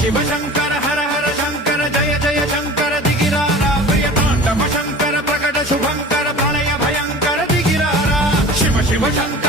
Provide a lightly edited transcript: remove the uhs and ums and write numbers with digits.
శివ శంకర హర హర శంకర జయ జయ శంకర దిగిరారా ప్రియతాండవ శంకర ప్రకట శుభంకర ప్రళయ భయంకర దిగిరారా శివ శివ శంకర